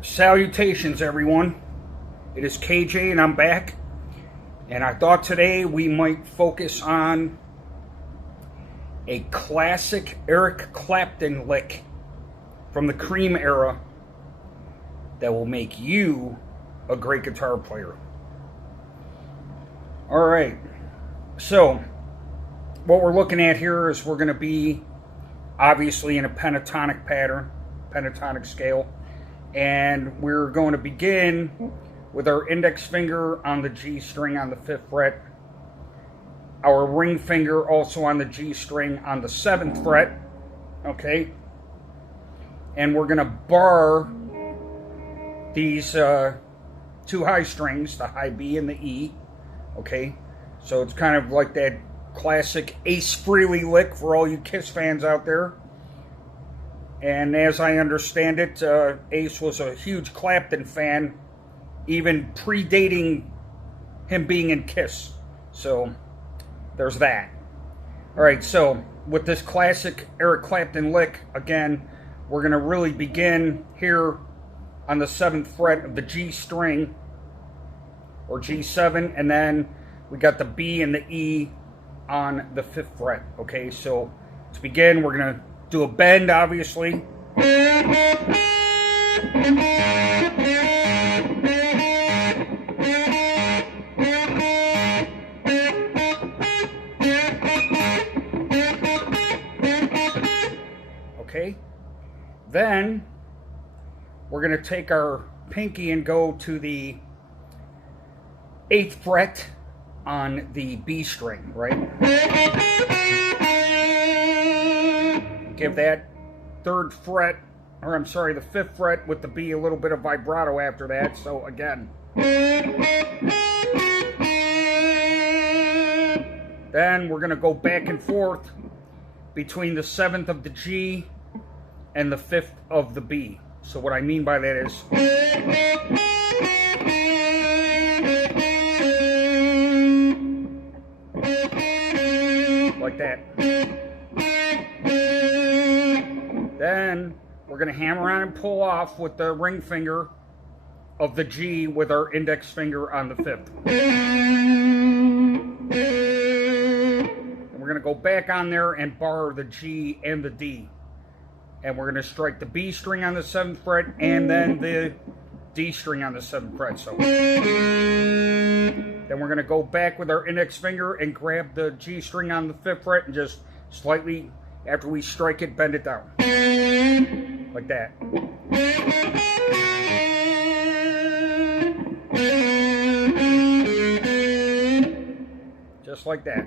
Salutations, everyone. It is KJ and I'm back. And I thought today we might focus on a classic Eric Clapton lick from the Cream era that will make you a great guitar player. Alright, so what we're looking at here is we're going to be obviously in a pentatonic pattern, pentatonic scale. And we're going to begin with our index finger on the G string on the 5th fret, our ring finger also on the G string on the 7th fret, okay? And we're going to bar these two high strings, the high B and the E, okay? So it's kind of like that classic Ace Frehley lick for all you Kiss fans out there. And as I understand it, Ace was a huge Clapton fan, even predating him being in Kiss. So, there's that. Alright, so with this classic Eric Clapton lick, again, we're going to really begin here on the 7th fret of the G string, or G7, and then we got the B and the E on the 5th fret. Okay, so to begin, we're going to do a bend, obviously. Okay. Then we're going to take our pinky and go to the 8th fret on the B string, right? Give that 3rd fret, or I'm sorry, the 5th fret with the B a little bit of vibrato after that. So again. Then we're going to go back and forth between the 7th of the G and the 5th of the B. So what I mean by that is like that. Then we're going to hammer on and pull off with the ring finger of the G with our index finger on the 5th. And we're going to go back on there and bar the G and the D. And we're going to strike the B string on the 7th fret and then the D string on the 7th fret. So then we're going to go back with our index finger and grab the G string on the 5th fret and just slightly, after we strike it, bend it down. Like that. Just like that.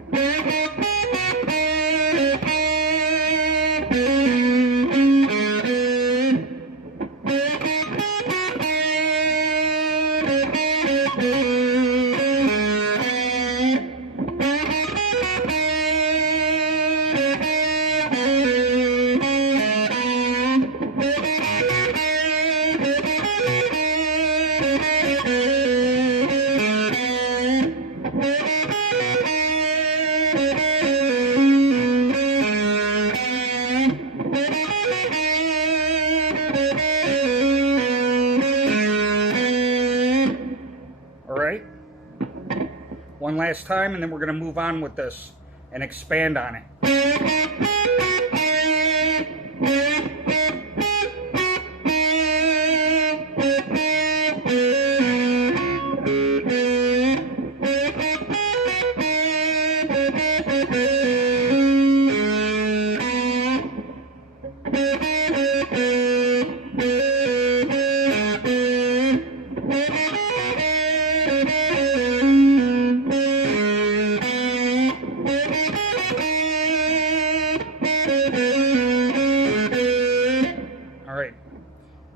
One last time, and then we're going to move on with this and expand on it.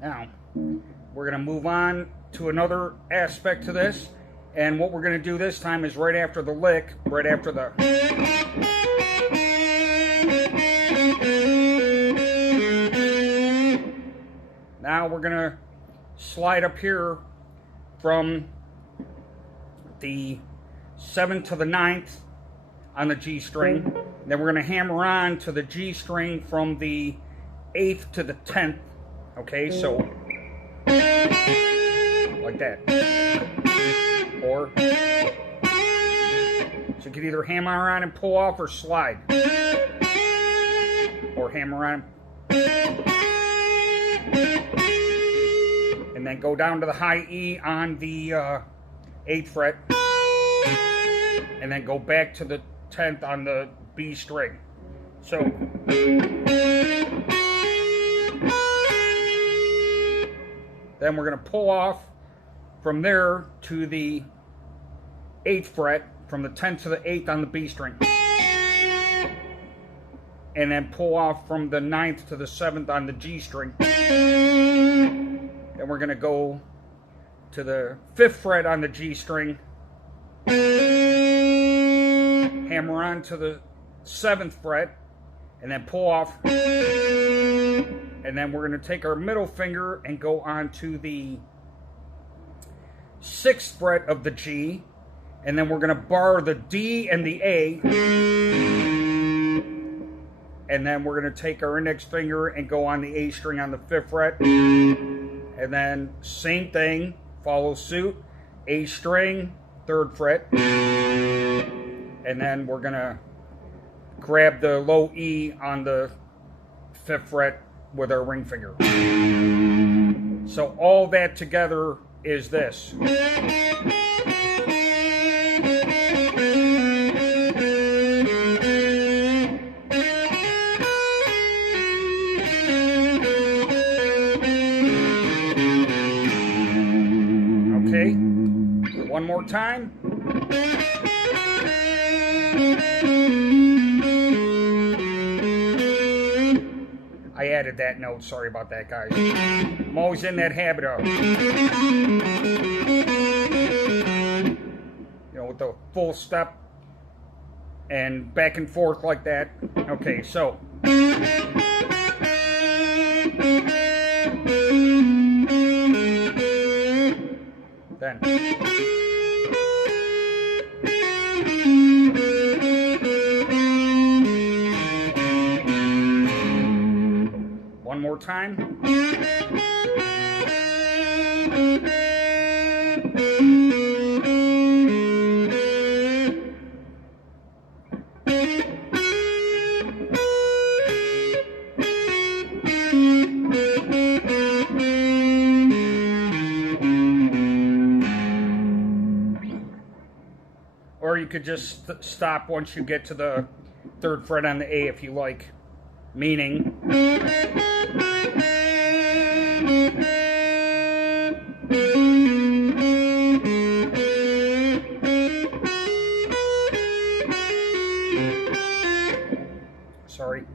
Now, we're going to move on to another aspect to this, and what we're going to do this time is right after the lick, right after the... Now we're going to slide up here from the 7th to the 9th on the G string. Then we're going to hammer on to the G string from the 8th to the 10th. Okay, so like that. Or, so you can either hammer on and pull off or slide. Or hammer on and then go down to the high E on the 8th fret, and then go back to the 10th on the B string. So then we're going to pull off from there to the 8th fret, from the 10th to the 8th on the B string. And then pull off from the 9th to the 7th on the G string. Then we're going to go to the 5th fret on the G string, hammer on to the 7th fret, and then pull off. And then we're going to take our middle finger and go on to the 6th fret of the G, and then we're going to bar the D and the A. And then we're going to take our index finger and go on the A string on the 5th fret. And then same thing, follow suit, A string, 3rd fret. And then we're going to grab the low E on the 5th fret with our ring finger. So all that together is this. One more time. I added that note. Sorry about that, guys. I'm always in that habit of, you know, with the full step and back and forth like that. Okay, so. Then. One more time. Or you could just stop once you get to the 3rd fret on the A if you like. Meaning, sorry.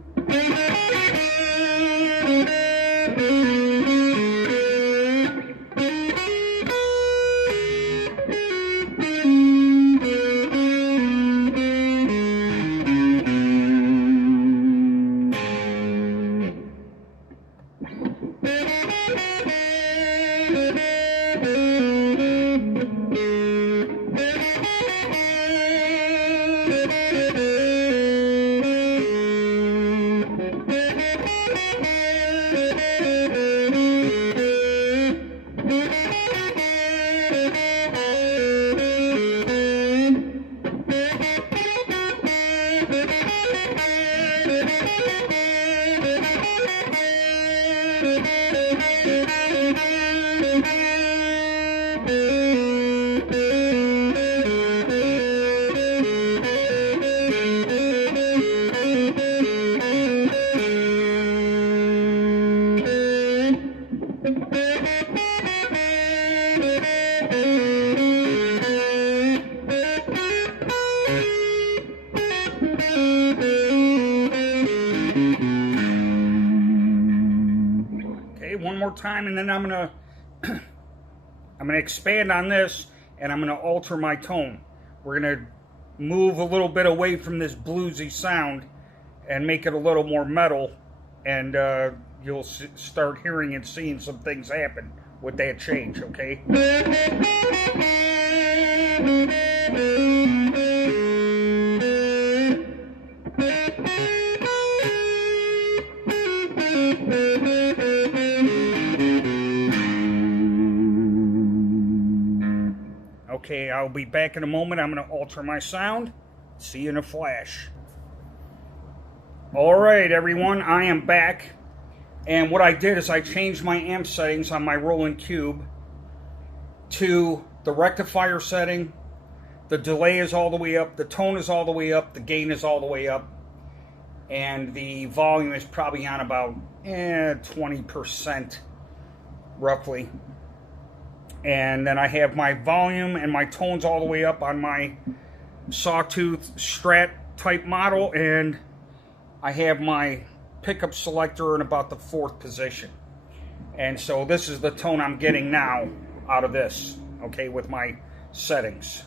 One more time, and then I'm gonna expand on this, and I'm gonna alter my tone. We're gonna move a little bit away from this bluesy sound and make it a little more metal, and you'll start hearing and seeing some things happen with that change, okay? Okay, I'll be back in a moment. I'm going to alter my sound. See you in a flash. Alright everyone, I am back. And what I did is I changed my amp settings on my Roland Cube to the rectifier setting. The delay is all the way up, the tone is all the way up, the gain is all the way up, and the volume is probably on about 20% roughly. And then I have my volume and my tones all the way up on my Sawtooth Strat type model, and I have my pickup selector in about the 4th position. And so this is the tone I'm getting now out of this, okay, with my settings.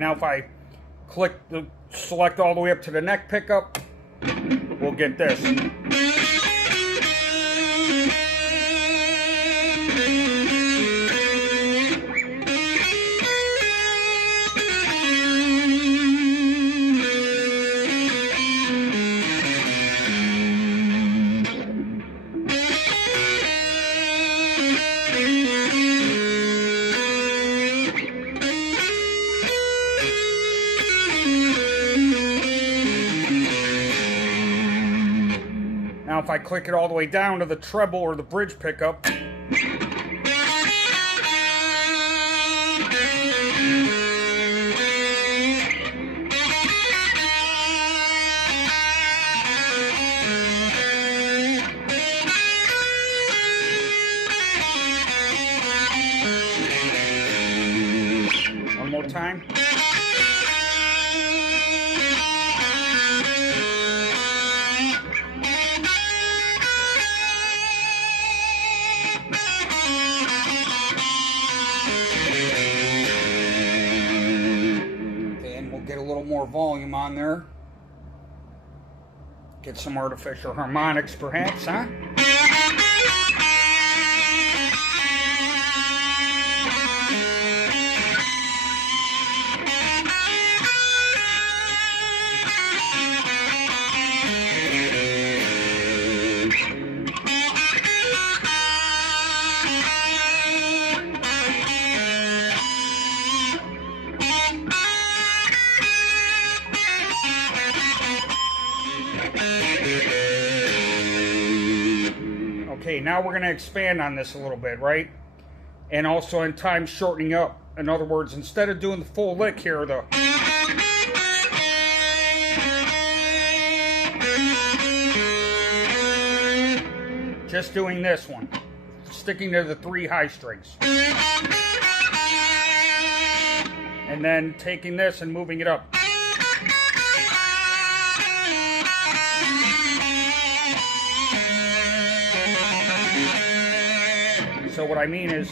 Now if I click the select all the way up to the neck pickup, we'll get this. Now if I click it all the way down to the treble or the bridge pickup, one more time. Get a little more volume on there. Get some artificial harmonics perhaps, huh? Okay, now we're going to expand on this a little bit, right? And also in time shortening up. In other words, instead of doing the full lick here, just doing this one, sticking to the 3 high strings. And then taking this and moving it up. So what I mean is,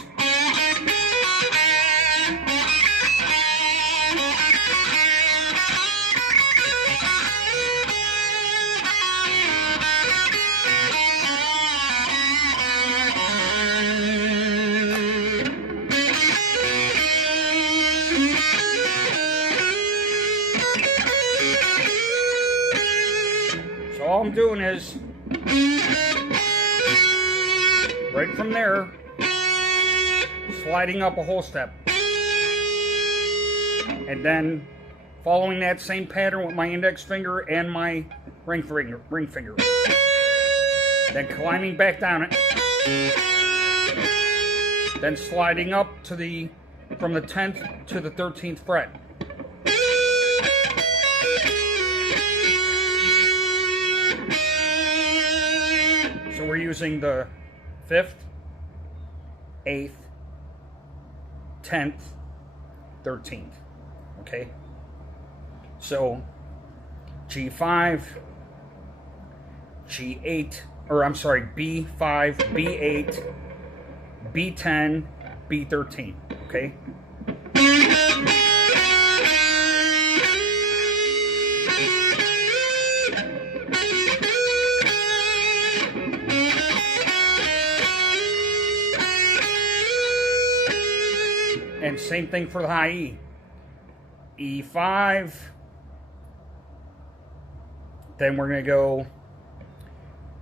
so all I'm doing is, right from there, sliding up a whole step, and then following that same pattern with my index finger and my ring finger, then climbing back down it, then sliding up to from the 10th to the 13th fret. So we're using the 5th, 8th, 10th, 13th, okay? So G5, G8, or I'm sorry, B5, B8, B10, B13, okay? And same thing for the high E. E5. Then we're going to go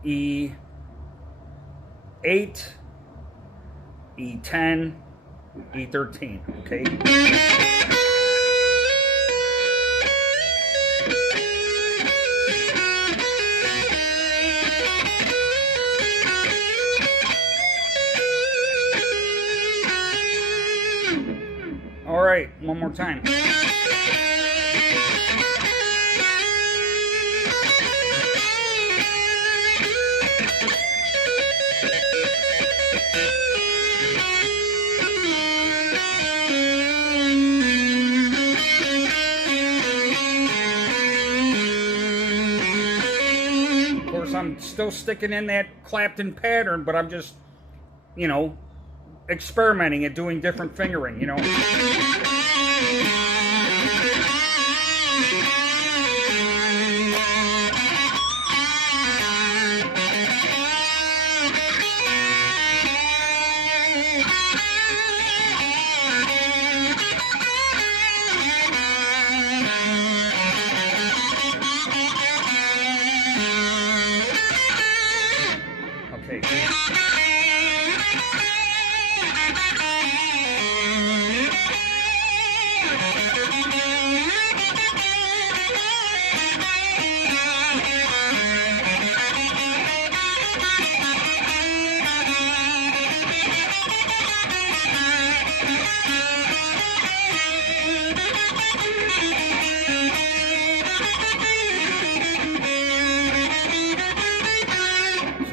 E8, E10, E13, okay? All right, one more time. Of course, I'm still sticking in that Clapton pattern, but I'm just, you know, experimenting and doing different fingering, you know. Okay.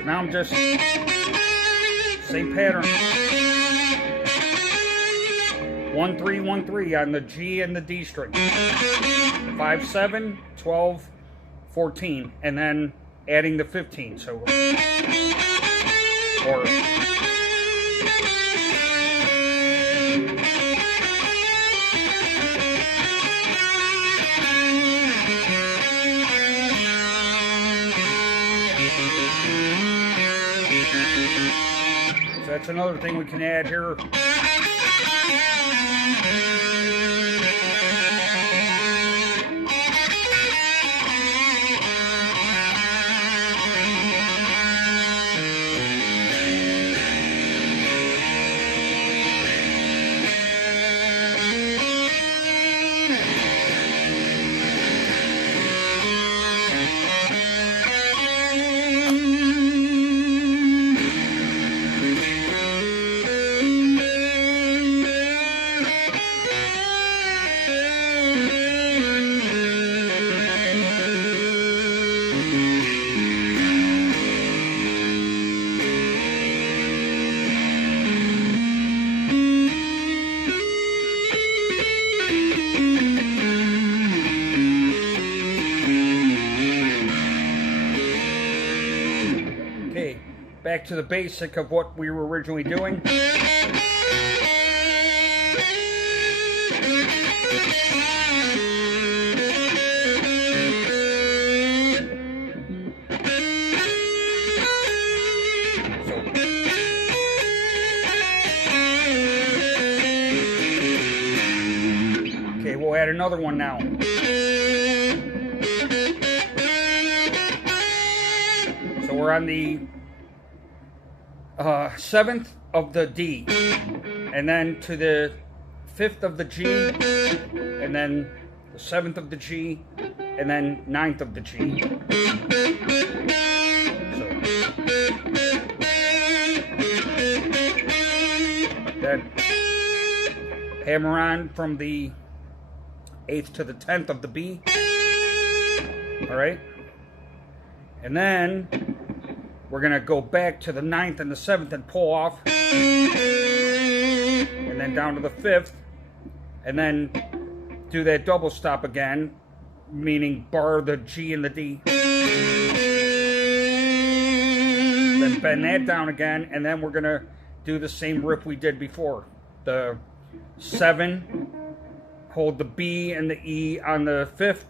Now I'm just same pattern. 1 3 1 3 on the G and the D string. 5 7 12 14, and then adding the 15. So or so that's another thing we can add here. Back to the basic of what we were originally doing. Okay, we'll add another one now. So we're on the 7th of the D, and then to the 5th of the G, and then the 7th of the G, and then 9th of the G. So then hammer on from the 8th to the 10th of the B. All right, and then we're going to go back to the 9th and the 7th and pull off. And then down to the 5th. And then do that double stop again, meaning bar the G and the D. Then bend that down again, and then we're going to do the same riff we did before. The 7, hold the B and the E on the 5th.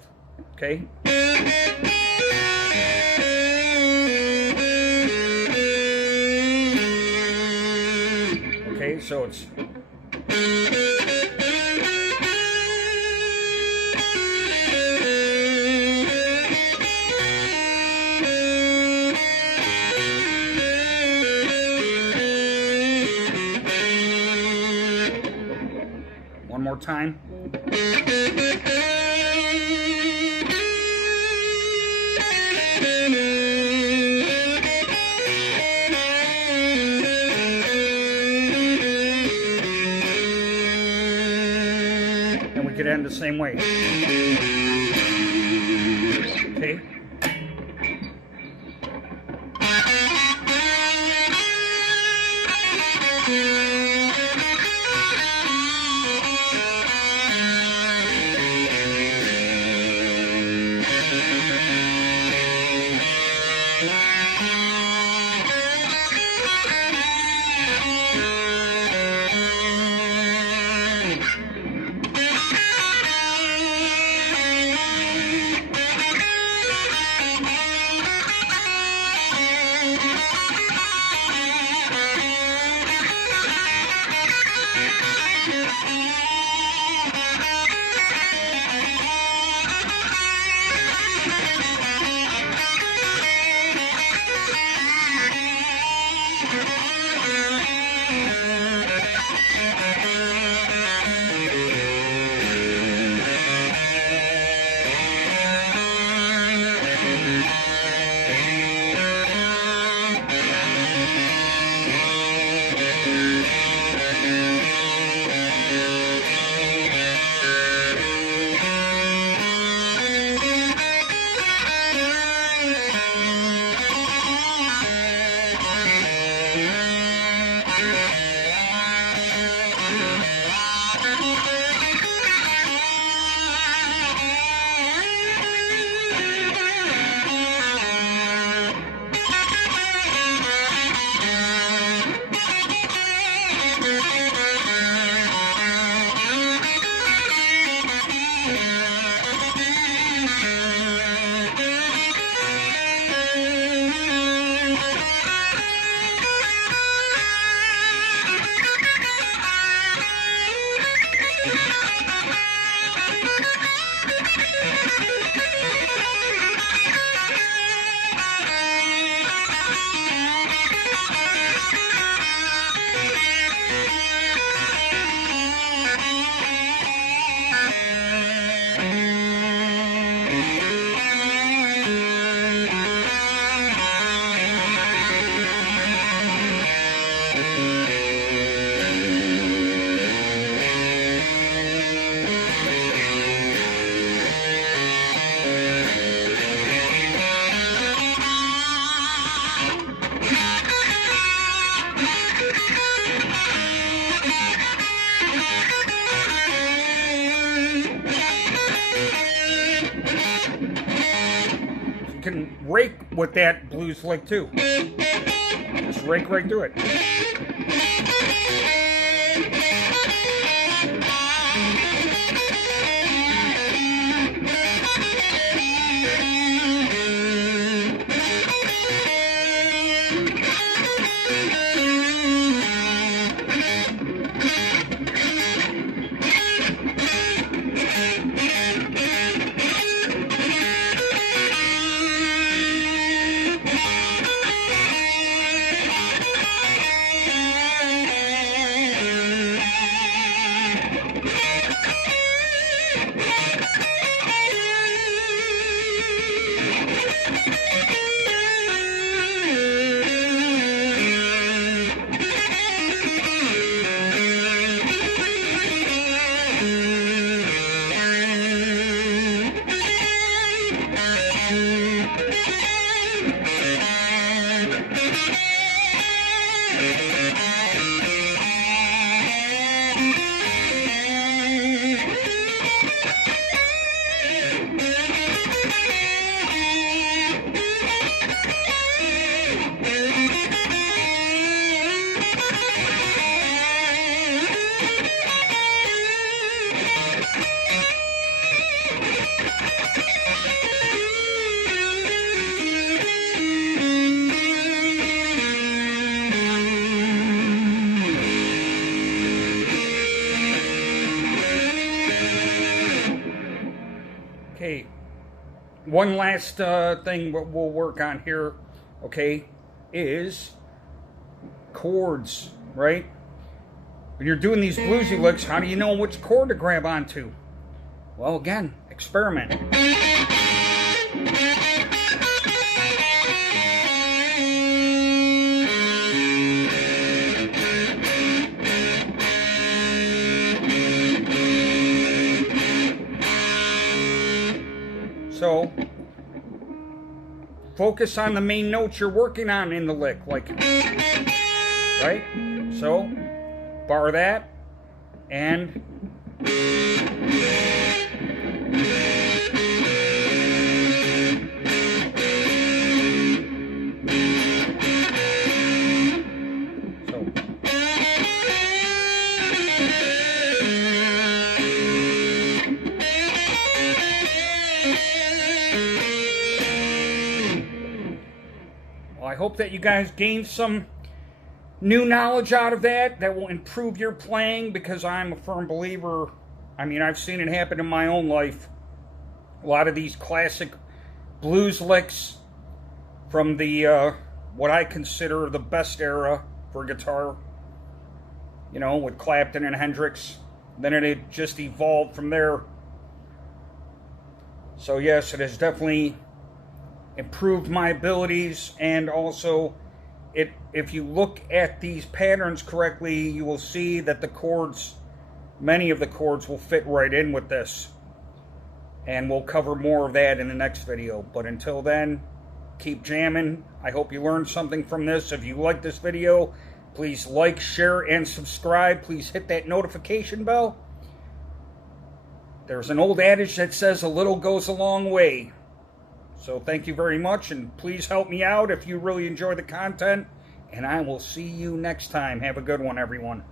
Okay? So it's more time. And we could end the same way. Okay. Can rake with that blues lick too. Just rake right through it. Okay, one last thing we'll work on here, okay, is chords, right? When you're doing these bluesy licks, how do you know which chord to grab onto? Well, again, experiment. So, focus on the main notes you're working on in the lick, like, right? So, bar that, and I hope that you guys gained some new knowledge out of that will improve your playing, because I'm a firm believer. I mean, I've seen it happen in my own life. A lot of these classic blues licks from the what I consider the best era for guitar, you know, with Clapton and Hendrix. Then it just evolved from there. So yes, it has definitely improved my abilities, and also if you look at these patterns correctly, you will see that the chords, many of the chords will fit right in with this, and we'll cover more of that in the next video. But until then, keep jamming. I hope you learned something from this. If you like this video, please like, share, and subscribe. Please hit that notification bell. There's an old adage that says a little goes a long way. So thank you very much, and please help me out if you really enjoy the content, and I will see you next time. Have a good one, everyone.